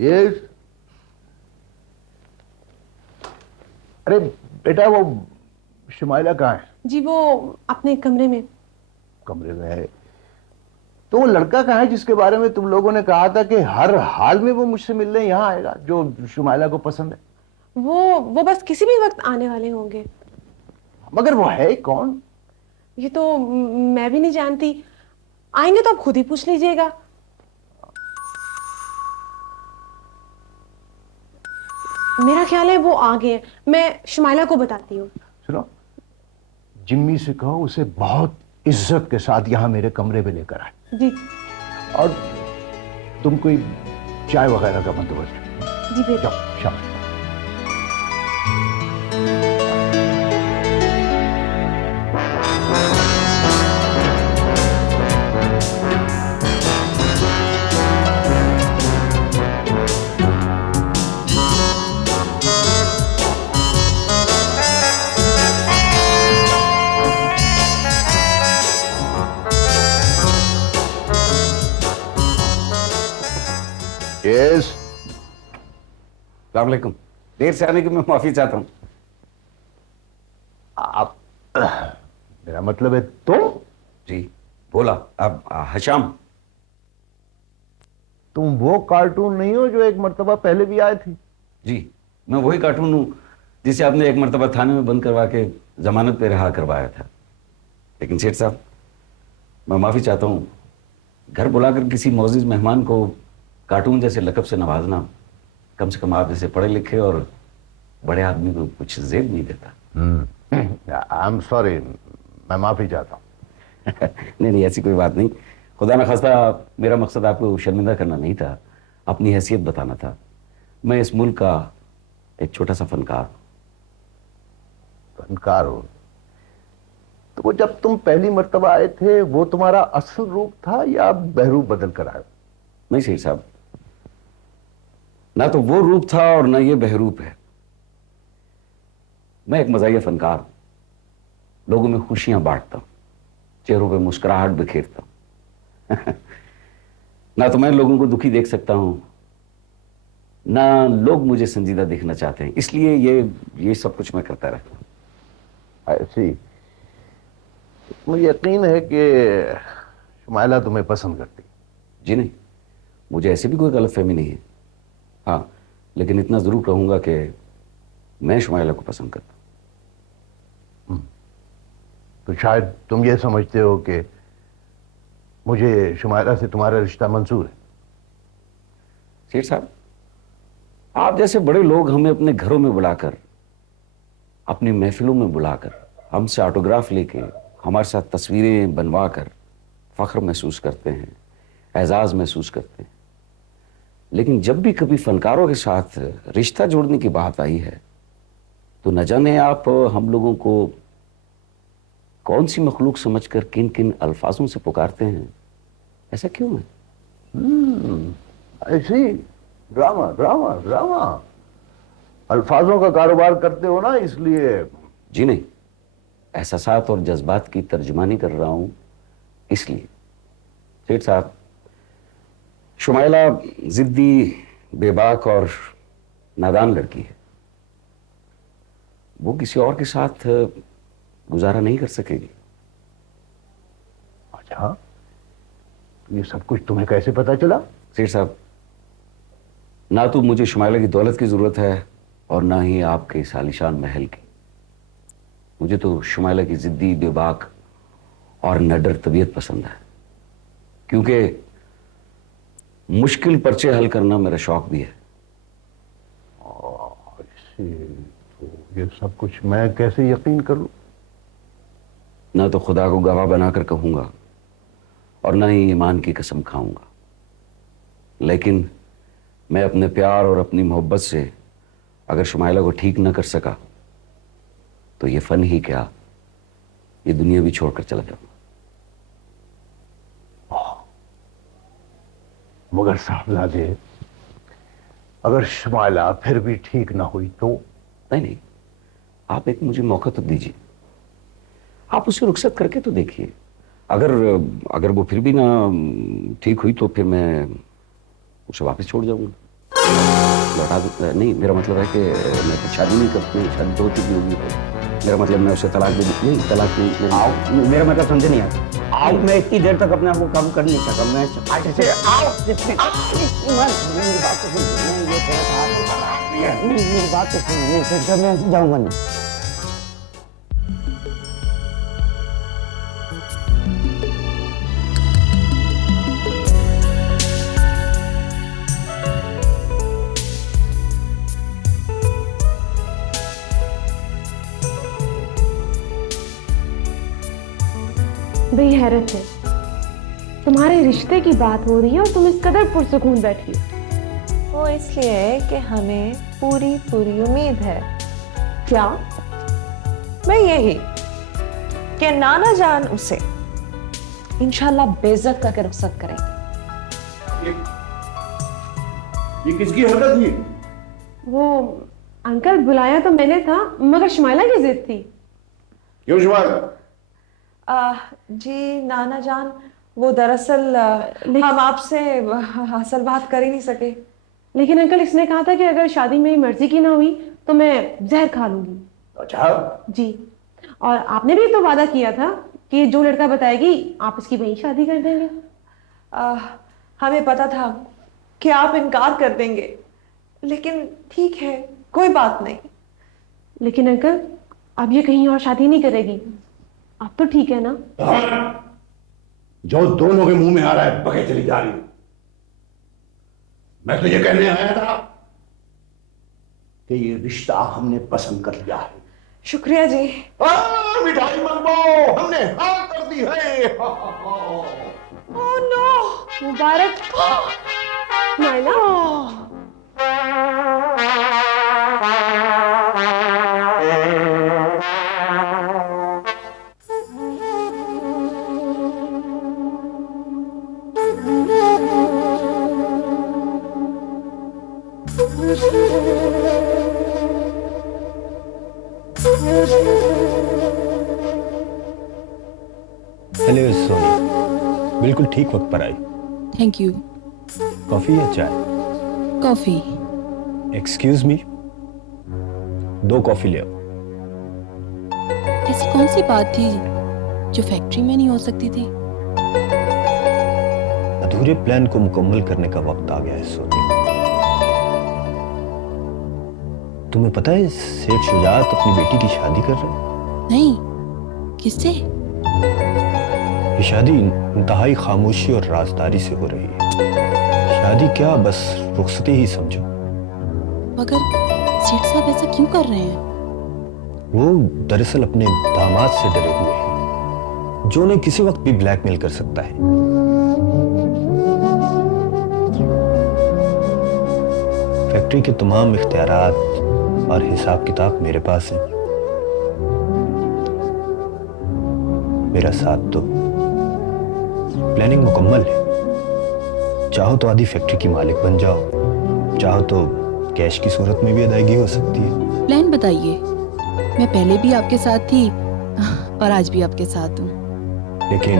ये अरे बेटा, वो शुमाइला कहाँ है? जी वो अपने कमरे में। कमरे में है? तो वो लड़का कहाँ है जिसके बारे में तुम लोगों ने कहा था कि हर हाल में वो मुझसे मिलने यहाँ आएगा, जो शुमाइला को पसंद है? वो बस किसी भी वक्त आने वाले होंगे। मगर वो है कौन? ये तो मैं भी नहीं जानती। आएंगे तो आप खुद ही पूछ लीजिएगा। मेरा ख्याल है वो आ गए हैं। मैं शुमाइला को बताती हूँ। सुनो, जिम्मी से कहो उसे बहुत इज्जत के साथ यहाँ मेरे कमरे में लेकर आए। जी और तुम कोई चाय वगैरह का बंदोबस्त। जी बेटा। जाओ शाबाश। यस। अस्सलाम वालेकुम। देर से आने की मैं माफी चाहता हूँ। आप मेरा मतलब है तुम? जी बोला। अब हशाम। तुम वो कार्टून नहीं हो जो एक मर्तबा पहले भी आए थे? जी मैं वही कार्टून हूँ जिसे आपने एक मरतबा थाने में बंद करवा के जमानत पे रिहा करवाया था। लेकिन सेठ साहब, मैं माफी चाहता हूँ। घर बुलाकर किसी मोअज़्ज़िज़ मेहमान को कार्टून जैसे लक़ब से नवाजना कम से कम आप जैसे पढ़े लिखे और बड़े आदमी को कुछ ज़ेब नहीं देता। आई एम सॉरी, मैं माफी चाहता हूँ। नहीं नहीं, ऐसी कोई बात नहीं। खुदा न खास्ता मेरा मकसद आपको शर्मिंदा करना नहीं था, अपनी हैसियत बताना था। मैं इस मुल्क का एक छोटा सा फनकार हूँ। फनकार हो? तो वो जब तुम पहली मर्तबा आए थे वो तुम्हारा असल रूप था या बहरूप बदल कर आए? नहीं सेठ साहब, ना तो वो रूप था और ना ये बहरूप है। मैं एक मज़ाहिया फनकार हूं। लोगों में खुशियां बांटता हूं, चेहरों पे मुस्कुराहट बिखेरता हूं। ना तो मैं लोगों को दुखी देख सकता हूं, ना लोग मुझे संजीदा देखना चाहते हैं। इसलिए ये सब कुछ मैं करता रहता हूं। ऐसी मुझे यकीन है कि शुमाइला तुम्हें पसंद करती। जी नहीं, मुझे ऐसी भी कोई गलतफहमी नहीं है। हाँ, लेकिन इतना जरूर कहूंगा कि मैं शुमाइला को पसंद करता हूं। तो शायद तुम ये समझते हो कि मुझे शुमाइला से तुम्हारा रिश्ता मंजूर है? सेठ साहब, आप जैसे बड़े लोग हमें अपने घरों में बुलाकर, अपनी महफिलों में बुलाकर, हमसे ऑटोग्राफ लेके, हमारे साथ तस्वीरें बनवा कर फख्र महसूस करते हैं, एजाज महसूस करते हैं। लेकिन जब भी कभी फनकारों के साथ रिश्ता जोड़ने की बात आई है तो न जाने आप हम लोगों को कौन सी मखलूक समझकर किन किन अल्फाजों से पुकारते हैं। ऐसा क्यों है? ऐसी ड्रामा ड्रामा ड्रामा अल्फाजों का कारोबार करते हो ना, इसलिए। जी नहीं, एहसासात और जज्बात की तर्जुमानी कर रहा हूं इसलिए। सेठ साहब, शुमाइला जिद्दी, बेबाक और नादान लड़की है। वो किसी और के साथ गुजारा नहीं कर सकेगी। अच्छा, ये सब कुछ तुम्हें कैसे पता चला? सेठ साहब, ना तो मुझे शुमाइला की दौलत की जरूरत है और ना ही आपके इस आलीशान महल की। मुझे तो शुमाइला की जिद्दी, बेबाक और नडर तबीयत पसंद है, क्योंकि मुश्किल पर्चे हल करना मेरा शौक भी है। तो ये सब कुछ मैं कैसे यकीन करूं? ना तो खुदा को गवाह बनाकर कहूंगा और ना ही ईमान की कसम खाऊंगा। लेकिन मैं अपने प्यार और अपनी मोहब्बत से अगर शुमाइला को ठीक न कर सका तो ये फन ही क्या, ये दुनिया भी छोड़कर चला जाऊंगा। मगर साहबजादे, अगर शुमाइला फिर भी ठीक ना हुई तो? नहीं नहीं, आप एक मुझे मौका तो दीजिए। आप उसे रुखसत करके तो देखिए। अगर वो फिर भी ना ठीक हुई तो फिर मैं उसे वापस छोड़ जाऊंगा। लौटा दूँ? नहीं, मेरा मतलब है कि मैं तो शादी नहीं करती, शादी तो हो चुकी होगी। मेरा मतलब मैं उसे तलाक दे दूँ? नहीं, तलाक नहीं। आओ, मेरा मतलब समझे नहीं आप? आओ, मैं इतनी देर तक अपने आप को कम कर नहीं सका। मैं आज से आओ, मेरी बात तो सुनिए, ये थोड़ा सा मेरी बात तो सुनिए, फिर मैं जाऊंगा नहीं। बड़ी हैरत है, तुम्हारे रिश्ते की बात हो रही है और तुम इस कदर पुरसुकून बैठी हो। वो इसलिए कि हमें पूरी पूरी उम्मीद है। क्या? मैं यही कि नाना जान उसे इंशाल्लाह बेइज्जत करके रुखसत करेंगे। ये किसकी हरकत थी? वो अंकल, बुलाया तो मैंने था मगर शुमाइला की जिद थी। क्यों शुमाइला? जी नाना जान, वो दरअसल हम आपसे असल बात कर ही नहीं सके। लेकिन अंकल, इसने कहा था कि अगर शादी मेरी मर्जी की ना हुई तो मैं जहर खा लूंगी। अच्छा, जी, और आपने भी तो वादा किया था कि जो लड़का बताएगी आप उसकी वही शादी कर देंगे। हमें पता था कि आप इनकार कर देंगे, लेकिन ठीक है, कोई बात नहीं। लेकिन अंकल, अब ये कहीं और शादी नहीं करेगी, अब तो ठीक है ना? जो दोनों के मुंह में आ रहा है बके चली जा रही हूं। मैं तो ये कहने आया था कि ये रिश्ता हमने पसंद कर लिया है। शुक्रिया जी। मिठाई मंगवाओ, हमने हाँ कर दी है। ओह नो, मुबारक नाइला। हेलो सोनी, बिल्कुल ठीक वक्त पर आई। Thank you. कॉफी या चाय? कॉफी। एक्सक्यूज मी, 2 कॉफी ले आओ। ऐसी कौन सी बात थी जो फैक्ट्री में नहीं हो सकती थी? अधूरे प्लान को मुकम्मल करने का वक्त आ गया है सोनी। तुम्हें पता है सेठ शुजात अपनी बेटी की शादी कर रहे हैं? नहीं, किससे? ये शादी इंतहाई खामोशी और राजदारी से हो रही है। शादी क्या, बस रुखसती ही समझो। मगर सेठ साहब ऐसा क्यों कर रहे हैं? वो दरअसल अपने दामाद से डरे हुए हैं, जो उन्हें किसी वक्त भी ब्लैकमेल कर सकता है। फैक्ट्री के तमाम इख्तियारात और हिसाब किताब मेरे पास है। मेरा साथ दो, प्लानिंग मुकम्मल है। चाहो तो आधी फैक्ट्री की मालिक बन जाओ, चाहो तो कैश की सूरत में भी अदायगी हो सकती है। प्लान बताइए। मैं पहले भी आपके साथ थी और आज भी आपके साथ हूँ। लेकिन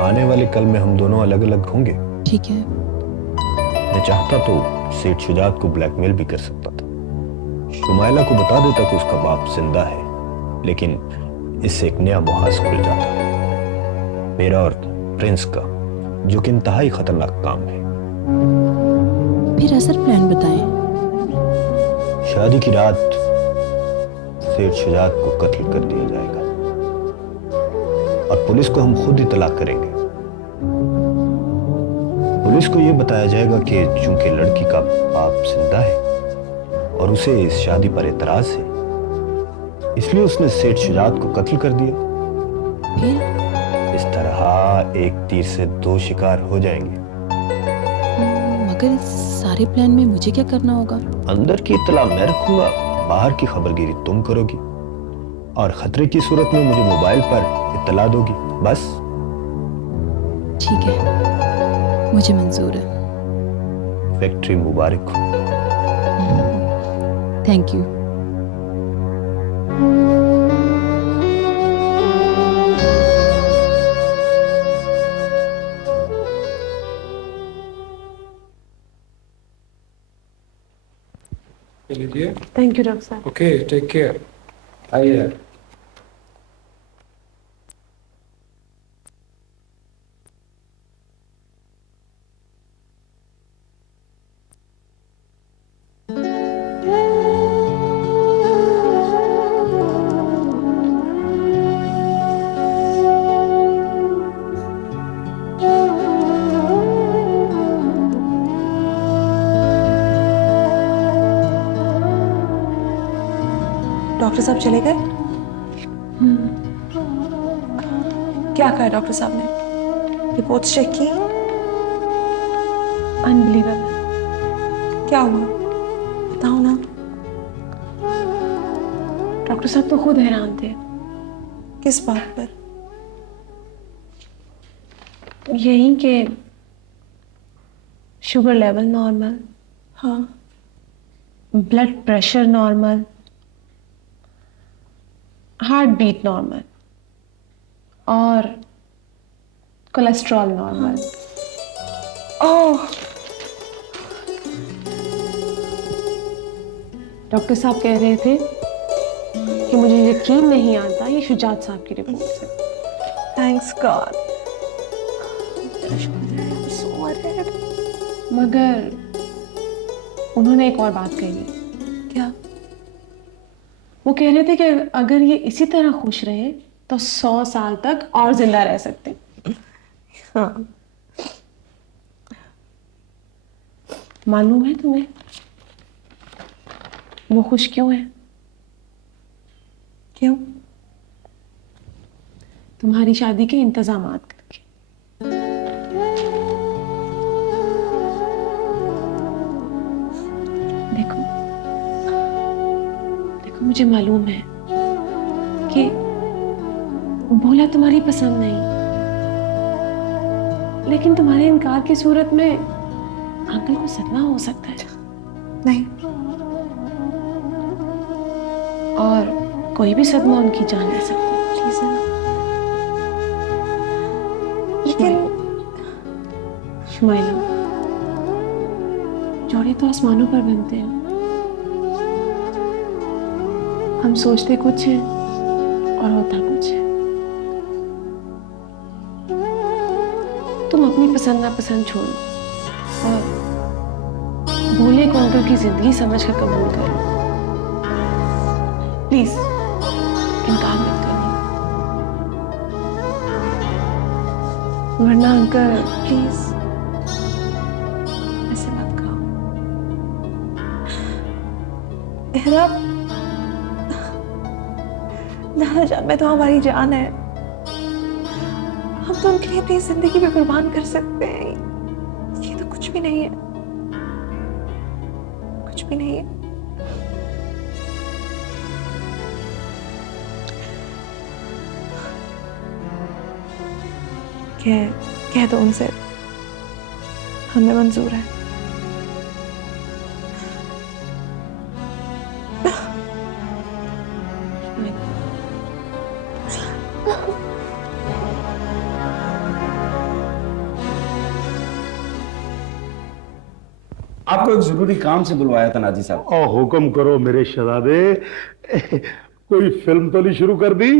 आने वाले कल में हम दोनों अलग अलग होंगे। ठीक है। मैं चाहता तो सेठ शुजात को ब्लैकमेल भी कर सकता था, शुमाइला को बता देता कि उसका बाप जिंदा है, लेकिन इससे एक नया मुहाज खुल जाता, मेरा और प्रिंस का, जो कि इंतहाई खतरनाक काम है। फिर असल प्लान बताएं। शादी की रात सेठ शुजात को कत्ल कर दिया जाएगा और पुलिस को हम खुद इतला करेंगे। पुलिस को यह बताया जाएगा कि चूंकि लड़की का बाप जिंदा है और उसे इस शादी पर एतराज है, इसलिए उसने सेठ शुजात को कत्ल कर दिया। फिर इस तरह एक तीर से 2 शिकार हो जाएंगे। मगर इस सारे प्लान में मुझे क्या करना होगा? अंदर की इत्तला मैं रखूंगा, बाहर की खबरगिरी तुम करोगी और खतरे की सूरत में मुझे मोबाइल पर इत्तला दोगी, बस। ठीक है, मुझे मंजूर है। फैक्ट्री मुबारक हो। Thank you. लीजिए। थैंक यू डॉक्टर साहब। Okay, take care. आइए। डॉक्टर साहब चले गए? क्या कहा डॉक्टर साहब ने? रिपोर्ट्स चेक की? अनबिलीवेबल। क्या हुआ बताओ ना। डॉक्टर साहब तो खुद हैरान थे। किस बात पर? यही कि शुगर लेवल नॉर्मल, हाँ। Blood pressure normal, heartbeat normal और कोलेस्ट्रॉल नॉर्मल। ओह, डॉक्टर साहब कह रहे थे कि मुझे यकीन नहीं आता ये शुजात साहब की रिपोर्ट से। Thanks God. मगर उन्होंने एक और बात कही। क्या? वो कह रहे थे कि अगर ये इसी तरह खुश रहे तो 100 साल तक और जिंदा रह सकते हैं। हाँ। मालूम है तुम्हें वो खुश क्यों है? क्यों? तुम्हारी शादी के इंतजामात करके। देखो देखो, मुझे मालूम है कि भोला तुम्हारी पसंद नहीं, लेकिन तुम्हारे इनकार की सूरत में अंकल को सदमा हो सकता है। नहीं। और कोई भी सदमा उनकी जान ले सकता है। प्लीज है ना। लेकिन शुमाइला, जोड़े तो आसमानों पर बनते हैं। हम सोचते कुछ है और होता कुछ है। तुम अपनी पसंद नापसंद छोड़ो और भोले को अंकल की जिंदगी समझ कर कबूल करो। प्लीज इनकार मत करना, वरना अंकल। प्लीज ऐसे मत कहो। एहरा, नाना जान में तो हमारी जान है। हम तो उनके लिए अपनी जिंदगी भी कुर्बान कर सकते हैं। ये तो कुछ भी नहीं है, कुछ भी नहीं है। कह दो उनसे हमें मंजूर है। आपको एक जरूरी काम से बुलवाया था नाजी साहब। ओ हुक्म करो मेरे शहजादे। कोई फिल्म तो नहीं शुरू कर दी?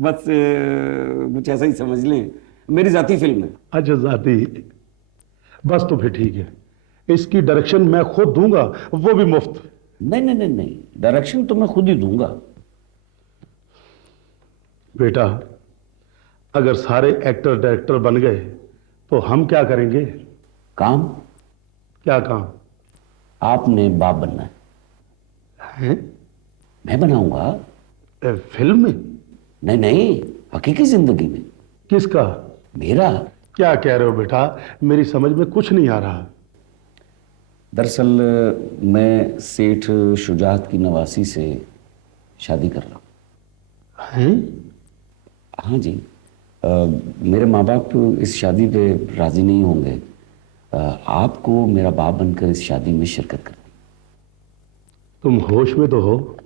बस कुछ ऐसा ही समझ लें, मेरी जाती फिल्म है। अच्छा जाती, बस तो फिर ठीक है। इसकी डायरेक्शन मैं खुद दूंगा, वो भी मुफ्त। नहीं नहीं नहीं नहीं, डायरेक्शन तो मैं खुद ही दूंगा। बेटा, अगर सारे एक्टर डायरेक्टर बन गए तो हम क्या करेंगे? काम? क्या काम? आपने बाप बनना है। हैं? मैं बनाऊंगा। फिल्म में? नहीं नहीं, हकीकी जिंदगी में। किसका? मेरा। क्या कह रहे हो बेटा? मेरी समझ में कुछ नहीं आ रहा। दरअसल मैं सेठ शुजात की नवासी से शादी कर रहा हूँ। हैं? हाँ जी, मेरे माँ बाप इस शादी पे राजी नहीं होंगे। आपको मेरा बाप बनकर इस शादी में शिरकत करनी। तुम होश में तो हो?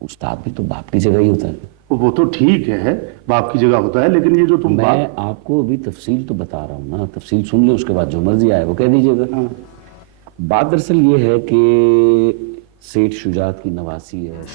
उस्ताद भी तो बाप की जगह ही होता है। वो तो ठीक है, बाप की जगह होता है, लेकिन ये जो तुम मैं आपको अभी तफसील तो बता रहा हूँ ना, तफसील सुन ले, उसके बाद जो मर्जी आए वो कह दीजिएगा। बात दरअसल ये है कि सेठ शुजात की नवासी है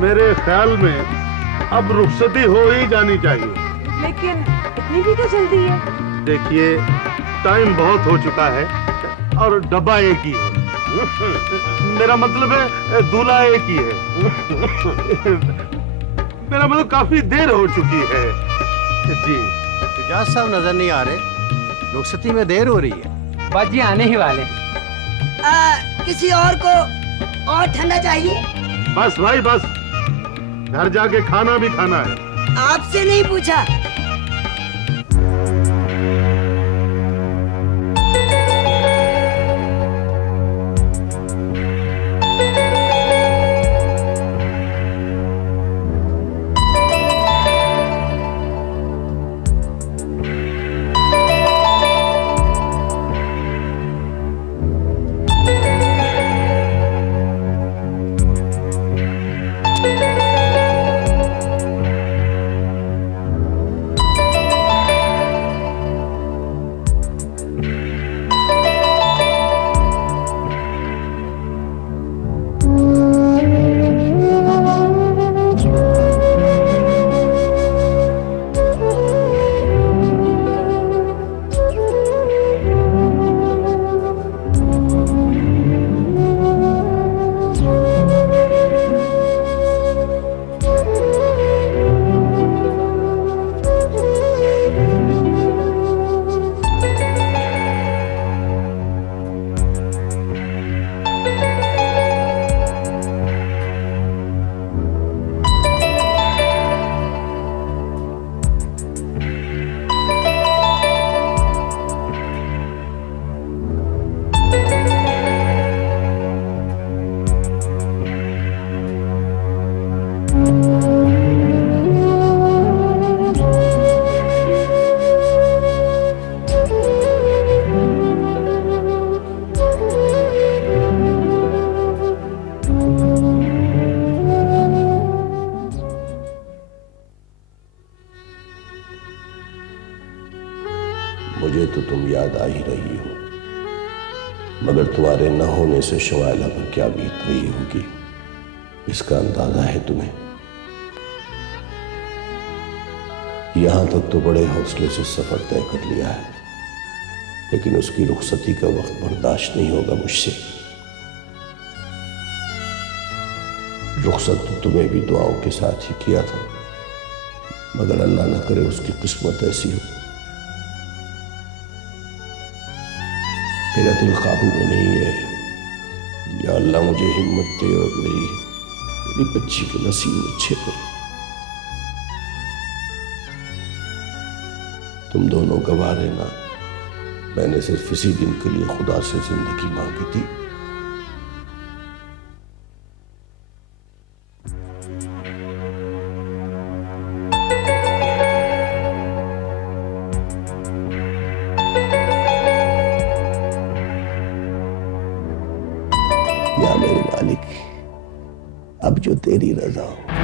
मेरे ख्याल में अब रुखसती हो ही जानी चाहिए। लेकिन इतनी भी क्या जल्दी है? देखिए, टाइम बहुत हो चुका है और डब्बा एक ही है। मेरा मतलब है दूल्हा एक ही है। मेरा मतलब काफी देर हो चुकी है जी। शुजात साहब नजर नहीं आ रहे, रुखसती में देर हो रही है। बाजी आने ही वाले। किसी और को और ठंडा चाहिए? बस भाई बस, घर जाके खाना भी खाना है। आपसे नहीं पूछा। मुझे तो तुम याद आ ही रही हो, मगर तुम्हारे न होने से शुमाइला पर क्या बीत रही होगी इसका अंदाजा है तुम्हें? यहां तक तो बड़े हौसले से सफर तय कर लिया है, लेकिन उसकी रुखसती का वक्त बर्दाश्त नहीं होगा मुझसे। रुखसत तो तुम्हें भी दुआओं के साथ ही किया था, मगर अल्लाह न करे उसकी किस्मत ऐसी हो। मेरा दिल काबू में नहीं है। या अल्लाह मुझे हिम्मत दे और मेरी बच्ची के नसीब अच्छे करे। तुम दोनों गवाह रहना, मैंने सिर्फ इसी दिन के लिए खुदा से जिंदगी मांगी थी। या मेरे मालिक, अब जो तेरी रजा हो।